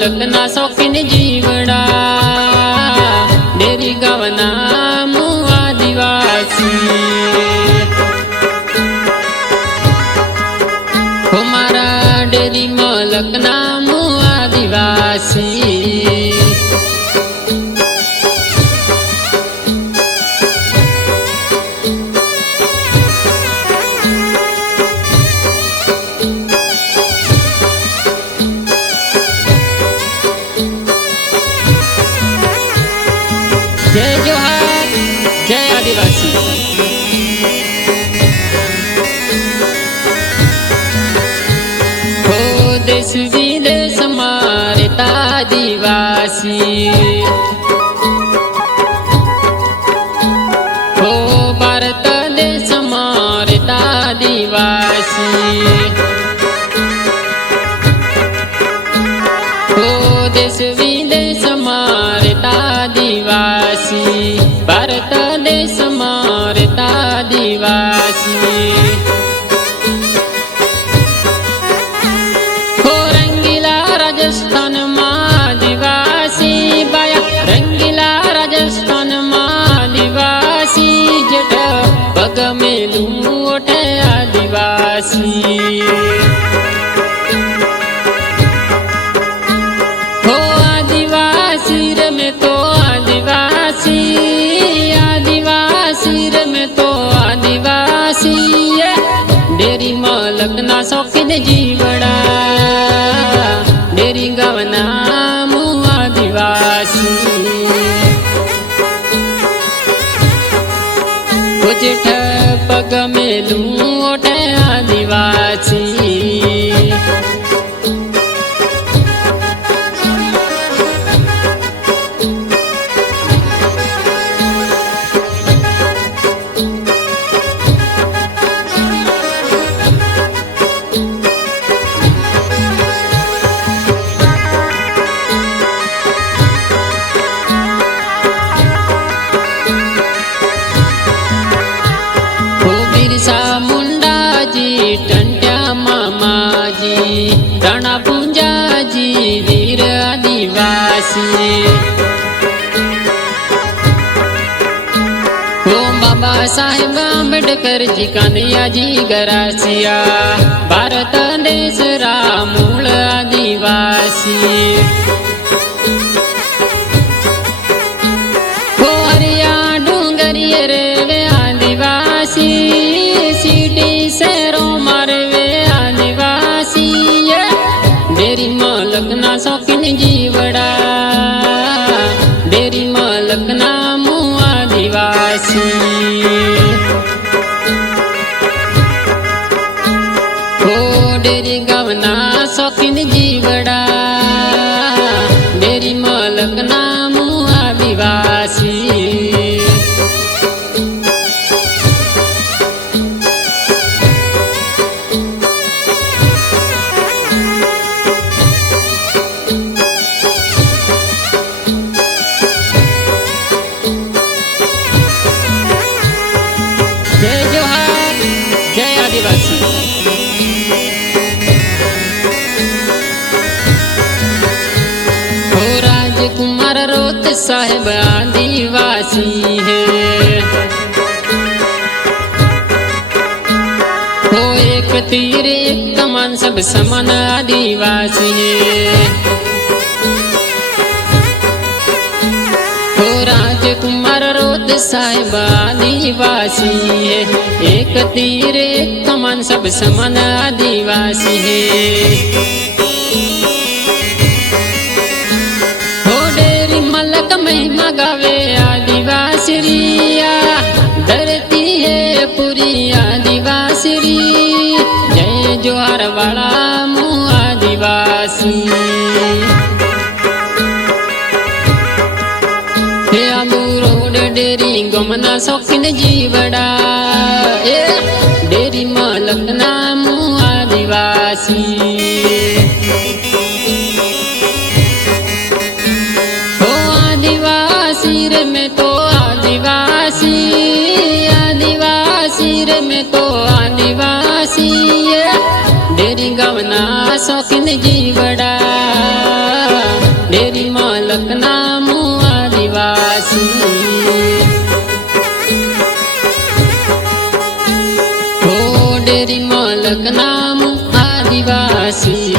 मलकना शौकीन जीवड़ा डेरी गवना मुआ आदिवासी हमारा डेरी मलकना मुआ आदिवासी जय जोहार जय आदिवासी हो देश विदेश मारे आदिवासी हो भारत देश मारे आदिवासी हो देश विदेश मारे आदिवासी भारत देश मारे आदिवासी हो रंगीला राजस्थान में आदिवासी बाया रंगीला राजस्थान में आदिवासी जेठ पग मेलू ओठे आदिवासी हो आदिवासी रे में तो आदिवासी आदिवासी रे में तो आदिवासी डेरी मलकना शौकीन जीवड़ा डेरी गवना मुआ आदिवासी जेठ पग मेलू ओठे आदिवासी बिरसा मुंडा जी टंट्या मामा जी राणा पूंजा जी वीर आदिवासी हो बाबा साहेब आंबेडकर जी कान्हैया जी गरासिया भारत देश रा मूल आदिवासी हो हरिया डूंगरिये रे वे आदिवासी सिटी शहरों मारवे आदिवासी डेरी मलकना शौकीन जीवड़ा डेरी मलकना मुआ आदिवासी हो डेरी गवना शौकीन जीवड़ा डेरी मलकना मुआ आदिवासी जय जोहार जय आदिवासी हो राजकुमार रोत साहेब आदिवासी है हो एक तीर एक कमान सब समान आदिवासी है हो राजकुमार रोत साहेब आदिवासी है एक तीर एक कमान सब समान आदिवासी है हो डेरी मलक महिमा गावे आदिवासी रिया धरती है पूरी आदिवासी जय जोहार वाला मुआ आदिवासी हे आलू रोड डेरी गमना शौकीन जीवड़ा डेरी मलकना मुआ आदिवासी हो आदिवासी रे में तो आदिवासी आदिवासी रे में तो आदिवासी डेरी गवना शौकीन जीवड़ा ડેરી માલક નામું આદિવાસી હો ડેરી માલક નામું આદિવાસી